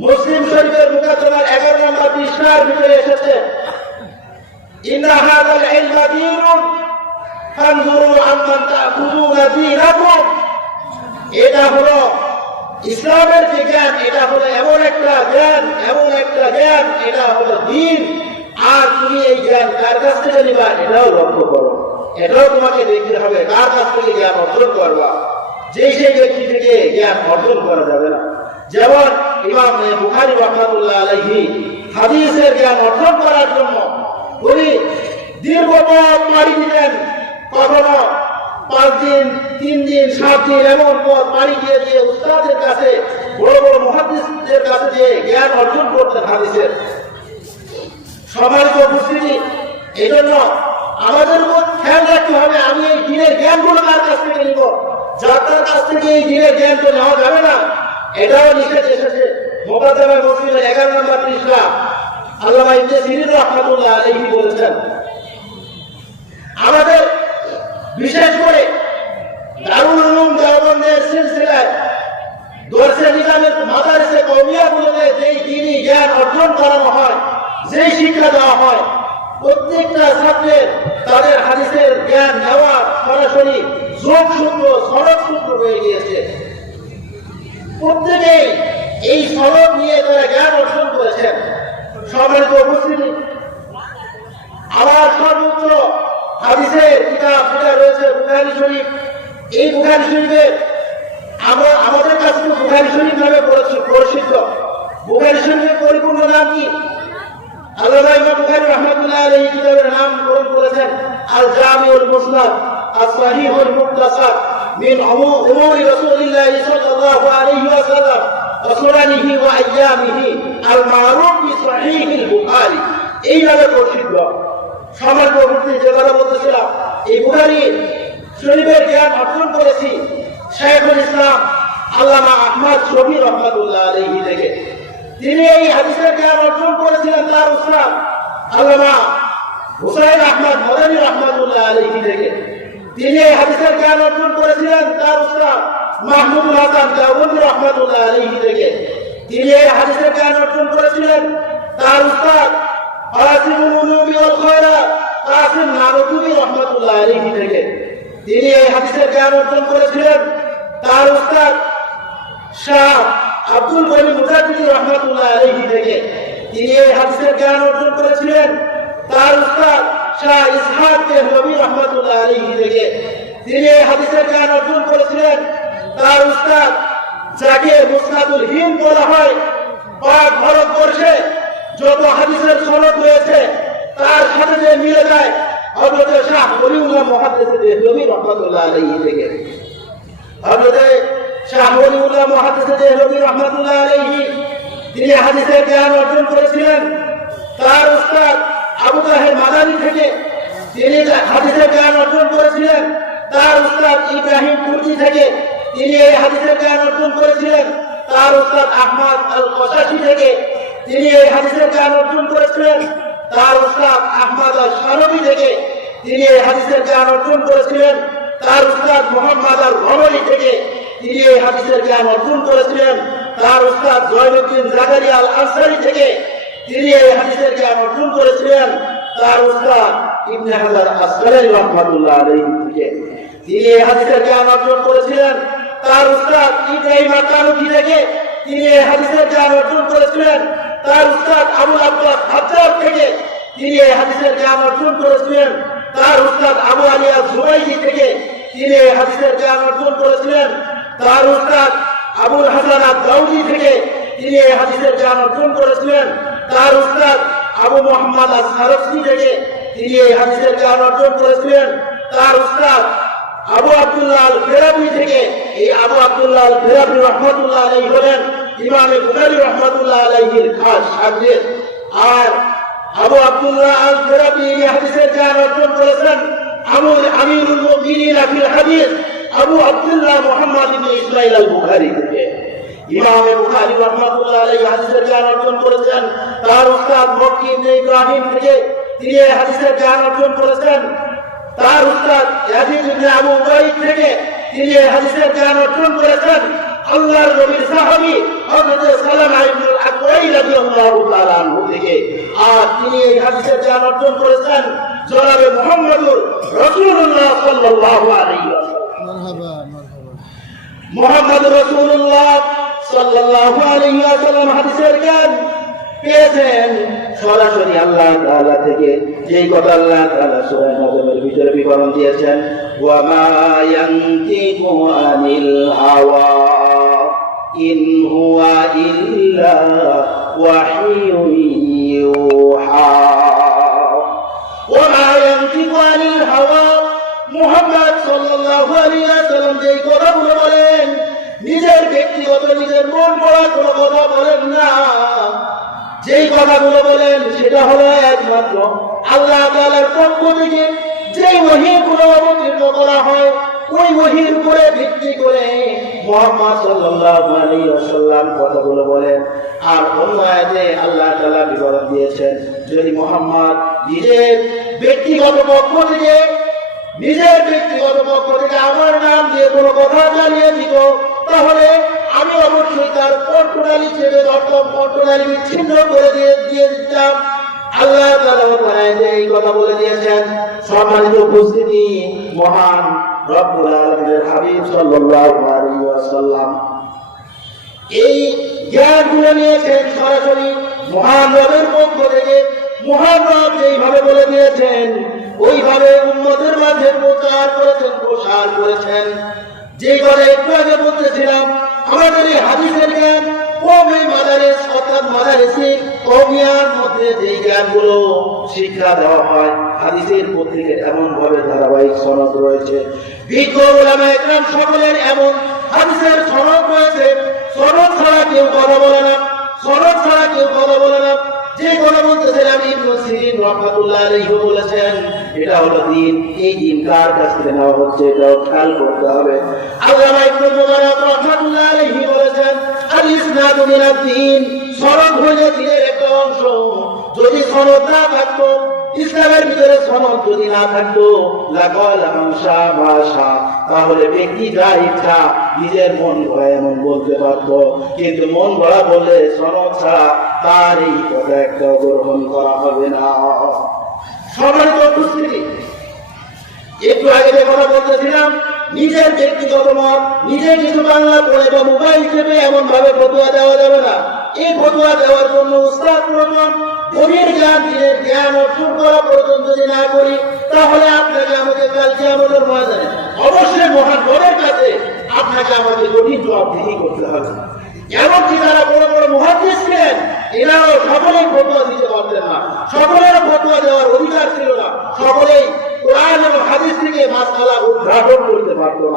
মুসলিম শরীফের মুকাদ্দমার 11 নম্বর পৃষ্ঠার ভিতরে এসেছে, ইন্না হাযাল ইলমা দীনুন ফানজুরু আম্মান তাখুযুনা দীনাকুম। এটা হলো ইসলামের যে জ্ঞান, এটা হলো এমন একটা জ্ঞান, এটা হলো দ্বীন। আর তুমি এই জ্ঞান কার কাছ থেকে নিবা এটাও লক্ষ্য করো, এটাও তোমাকে দেখতে হবে কার কাছ থেকে জ্ঞান অর্জন করবা। সেই ব্যক্তি থেকে জ্ঞান অর্জন করা যাবে না। যেমন ইমাম বুখারী রাহমাতুল্লাহ আলাইহি হাদিসের জ্ঞান অর্জন করার জন্য উনি দীর্ঘ পথ পাড়ি দিতেন। কখনো 5 দিন, 3 দিন, 7 দিন এমন পথ পাড়ি দিয়ে উস্তাদের কাছে, বড় বড় মুহাদ্দিসদের কাছে যে জ্ঞান অর্জন করতেন হাদিসের। সম্মানিত উপস্থিতি, এই জন্য আমাদের উপর খেয়াল রাখতে হবে, আমি এই দিনের জ্ঞানগুলো কার কাছ থেকে নিব। যার কাছ থেকে এই দিনের জ্ঞান তো নেওয়া যাবে না, এটাও নিষেধ এসেছে। মুকাদ্দমা মুসলিমের 11 নম্বর পৃষ্ঠা আল্লামা ইবনে সিরিন রাহমাতুল্লাহ আলাইহি বলেছেন, আমাদের বিশেষ করে দারুল উলুম দেওবন্দের সিলসিলায় দরসে নিজামের মাদারিসে কওমিয়াগুলোতে যেই দ্বীনি জ্ঞান অর্জন করানো হয়, যেই শিক্ষা দেওয়া হয়, প্রত্যেকটা ছাত্রের তাদের হাদিসের জ্ঞান নেওয়া সরাসরি যোগসূত্র, সনদসূত্র হয়ে গিয়েছে। প্রত্যেকেই এই সনদ নিয়ে তারা জ্ঞান অর্জন করেছেন। সম্মানিত উপস্থিতি, আমার সর্বোচ্চ হাদিসের কিতাব যেটা রয়েছে বুখারী শরীফ। এই বুখারী শরীফের আমাদের কাছে বুখারী শরীফ নামে পরিচিত। বুখারী শরীফের পরিপূর্ণ নাম কি? আল্লামা ইমাম বুখারী রাহমাতুল্লাহ আলাইহি কিতাবের নাম গ্রহণ করেছেন আল জামিউল মুসনাদ as-সাহিহুল মুখতাসার মিন উমুরি রাসূলিল্লাহ সাল্লাল্লাহু আলাইহি ওয়াসাল্লাম ওয়া সুনানিহি ওয়া আইয়ামিহি আল মারুফ বি সাহিহিল বুখারী। এই নামে পরিচিত। সম্মানিত উপস্থিতি, যে কথা বলতেছিলাম, এই বুখারী শরীফের জ্ঞান অর্জন করেছি শাইখুল ইসলাম আল্লামা আহমদ শফী রাহমাতুল্লাহ আলাইহি থেকে। তিনি এই হাদিসের জ্ঞান অর্জন করেছিলেন তার উস্তাদ আল্লামা হুসাইন আহমদ মাদানী রাহমাতুল্লাহ আলাইহি থেকে। তিনি এই হাদিসের জ্ঞান অর্জন করেছিলেন তার উস্তাদ মাহমুদুল হাসান দেওবন্দি রাহমাতুল্লাহ আলাইহি থেকে। তিনি এই হাদিসের জ্ঞান অর্জন করেছিলেন তার উস্তাদ কাসিমুল উলুমি ওয়াল খায়রাত কাসিম নানুতুবি রাহমাতুল্লাহ আলাইহি থেকে। তিনি এই হাদিসের জ্ঞান অর্জন করেছিলেন তার উস্তাদ শাহ আব্দুল গনি মুজাদ্দিদি রাহমাতুল্লাহ আলাইহি থেকে। তিনি এই হাদিসের জ্ঞান অর্জন করেছিলেন তার উস্তাদ শাহ ইসহাক দেহলভী রাহমাতুল্লাহ আলাইহি থেকে। তিনি এই হাদিসের জ্ঞান অর্জন করেছিলেন তার উস্তাদ, যাকে মুসনাদুল হিন্দ বলা হয়, পাক ভারতবর্ষে যত হাদিসের সনদ রয়েছে তার সাথে যে মিলে যায় হযরত শাহ ওলিউল্লাহ মুহাদ্দিস দেহলভী রাহমাতুল্লাহ আলাইহি থেকে। হযরত শাহ ওলিউল্লাহ মুহাদ্দিস দেহলভী রাহমাতুল্লাহ আলাইহি তিনি হাদিসের জ্ঞান অর্জন করেছিলেন তার উস্তাদ আবু তাহের মাদানী থেকে। তিনি হাদিসের জ্ঞান অর্জন করেছিলেন তার উস্তাদ ইব্রাহিম কুরজি থেকে। তিনি এই হাদিসের জ্ঞান অর্জন করেছিলেন তার উস্তাদ আহমদ আল কসাশি থেকে। তিনি এই হাদিসের জ্ঞান অর্জন করেছিলেন তার উস্তাদ আহমদ আল শারবি থেকে। তিনি এই হাদিসের জ্ঞান অর্জন করেছিলেন তার উস্তাদ মুহাম্মদ আল গমরি থেকে। তিনি এই হাদিসের জ্ঞান অর্জন করেছিলেন তার উস্তাদ জয়নুদ্দিন জাকারিয়া আল আনসারী থেকে। তিনি এই হাদিসের জ্ঞান অর্জন করেছিলেন তার উস্তাদ ইবনে হাজার আসকালানী রাহমাতুল্লাহ আলাইহি থেকে। তিনি এই হাদিসের জ্ঞান অর্জন করেছিলেন তার উস্তাদ ইব্রাহিম আত-তানুখী থেকে। তিনি এই হাদিসের জ্ঞান অর্জন করেছিলেন তার উস্তাদ আবুল আব্বাস হাজ্জাজ থেকে। তিনি এই হাদিসের জ্ঞান অর্জন করেছিলেন তার উস্তাদ আবু আলী আজ-জুবাইরি থেকে। তিনি এই হাদিসের জ্ঞান অর্জন করেছিলেন তার উস্তাদ আবুল হাসান আদ-দাউদি থেকে। তিনি এই হাদিসের জ্ঞান অর্জন করেছিলেন তার উস্তাদ আবু মুহাম্মদ আস-সারসি থেকে। তিনি এই হাদিসের জ্ঞান অর্জন করেছিলেন তার উস্তাদ আবু আব্দুল্লাহ আল-ফিরাবি থেকে। এই আবু আব্দুল্লাহ আল-ফিরাবি রাহমাতুল্লাহ আলাইহি হলেন ইমাম বুখারী রাহমাতুল্লাহ আলাইহির খাস শাগির্দ। আর আবু আব্দুল্লাহ আল-ফিরাবি এই হাদিসের জ্ঞান অর্জন করেছেন আমিরুল মুমিনিন ফিল হাদিস আবু আব্দুল্লাহ মুহাম্মদ ইবনে ইসমাঈল আল-বুখারী থেকে। ইমাম বুখারী রাহমাতুল্লাহ আলাইহি হাদিসের জ্ঞান অর্জন করেছেন তার উস্তাদ মক্কি ইবনে ইব্রাহিম থেকে। তিনি এই হাদিসের জ্ঞান অর্জন করেছেন তার উস্তাদ ইয়াজিদ ইবনে আবু উবাইদ থেকে। তিনি এই হাদিসের জ্ঞান অর্জন করেছেন আল্লাহর নবীর সাহাবী হযরত সালামা ইবনে রাদিয়াল্লাহু তাআলা আনহু থেকে। আর তিনি এই হাদিসের জ্ঞান অর্জন করেছেন জনাবে মুহাম্মদুর রাসূলুল্লাহ সাল্লাল্লাহু আলাইহি ওয়াসাল্লাম। মারহাবা মারহাবা। মুহাম্মদুর রাসূলুল্লাহ সাল্লাল্লাহু আলাইহি ওয়াসাল্লাম হাদিসের জ্ঞান পেয়েছেন সরাসরি আল্লাহ তাআলা থেকে, যেই কথা আল্লাহ তাআলা সূরা নাজমের ভিতরে বিবরণ দিয়েছেন, ওয়া মা ইয়ানতিকু আনিল হাওয়া ইন হুয়া ইল্লা ওয়াহিয়ুন ইউহা। ওয়া মা ইয়ানতিকু আনিল হাওয়া, মুহাম্মদ সাল্লাল্লাহু আলাইহি ওয়াসাল্লাম যেই কথাগুলো বলেন নিজের ব্যক্তিগত নিজের মন গড়া কোনো কথা বলেন না। যেই কথাগুলো বলেন সেটা হলো একমাত্র আল্লাহ তাআলার পক্ষ থেকে যেই ওহীগুলো অবতীর্ণ করা হয় ওই ওহীর উপরে ভিত্তি করে মুহাম্মদ সাল্লাল্লাহু আলাইহি ওয়াসাল্লাম কথাগুলো বলেন। আর অন্য আয়াতে আল্লাহ তাআলা বিবরণ দিয়েছেন, যদি মুহাম্মদ নিজের ব্যক্তিগত পক্ষ থেকে আমার নাম দিয়ে কোনো কথা চালিয়ে দিত, তাহলে আমি অবশ্যই তার পট্টনালি ছেড়ে ধরতাম, পট্টনালি বিচ্ছিন্ন করে দিয়ে দিতাম। আল্লাহ তাআলা এই কথা বলে দিয়েছেন। সম্মানিত উপস্থিতি, মহান রব্বুল আলামিনের হাবিব সাল্লাল্লাহু আলাইহি ওয়াসাল্লাম এই জ্ঞানগুলো নিয়েছেন সরাসরি মহান রবের পক্ষ থেকে। মহান রব যেইভাবে বলে দিয়েছেন ওইভাবে উম্মতের মাঝে প্রসার করেছেন। যেই কথা একটু আগে বলতেছিলাম, আমাদের এই হাদিসের জ্ঞান কওমি মাদারিস অর্থাৎ মাদারিসে কওমিয়ার মধ্যে যেই জ্ঞানগুলো শিক্ষা দেওয়া হয়, হাদিসের পত্রিকায় এমন ভাবে ধারাবাহিক সনদ রয়েছে, বিজ্ঞ উলামায়ে কেরাম সকলের এমন হাদিসের সনদ রয়েছে, সনদ ছাড়া কেউ কথা বলে না, সনদ ছাড়া কেউ কথা বলে না। যে কথা বলতেছিলাম ইবনে সিরিন রাহমাতুল্লাহ আলাইহি বলেছেন, এটা হলো দ্বীন। এই দ্বীন কার কাছ থেকে নেওয়া হচ্ছে এটাও খেয়াল করতে হবে। আল্লামা ইবনে মুবারক রাহমাতুল্লাহ আলাইহি বলেছেন, আল ইসনাদু মিনাদ দ্বীন, সনদ হলো দ্বীনের একটা অংশ। যদি সনদ না থাকতো, ইসলামের ভিতরে সনদ যদি না থাকতো, লাকালা মানশা মাশা, তাহলে ব্যক্তি যা ইচ্ছা নিজের মন গড়া এমন বলতে পারতো। কিন্তু মন গড়া বললে সনদ ছাড়া তার এই কথা একটা গ্রহণ করা হবে না। সম্মানিত উপস্থিতি, একটু আগে যে কথা বলতেছিলাম, নিজের ব্যক্তিগত মত নিজে কিছু বাংলা পড়ে বা মোবাইল চেপে এমন ভাবে ফতোয়া দেওয়া যাবে না। এই ফতোয়া দেওয়ার জন্য উস্তাদ প্রয়োজন। গভীর জ্ঞান দিনের জ্ঞান অর্জন করা পর্যন্ত যদি না করি, তাহলে আপনাকে আমাকে কাল কিয়ামতের ময়দানে অবশ্যই মহান রবের কাছে আপনাকে আমাকে কঠিন জবাবদিহি করতে হবে। এমনকি যারা বড় বড় মুহাদ্দিস ছিলেন, এরাও সকলেই ফতোয়া দিতে পারতেন না, সকলের ফতোয়া দেওয়ার অধিকার ছিল না, সকলেই কোরআন এবং হাদিস থেকে মাসআলা উদ্ঘাটন করতে পারত না।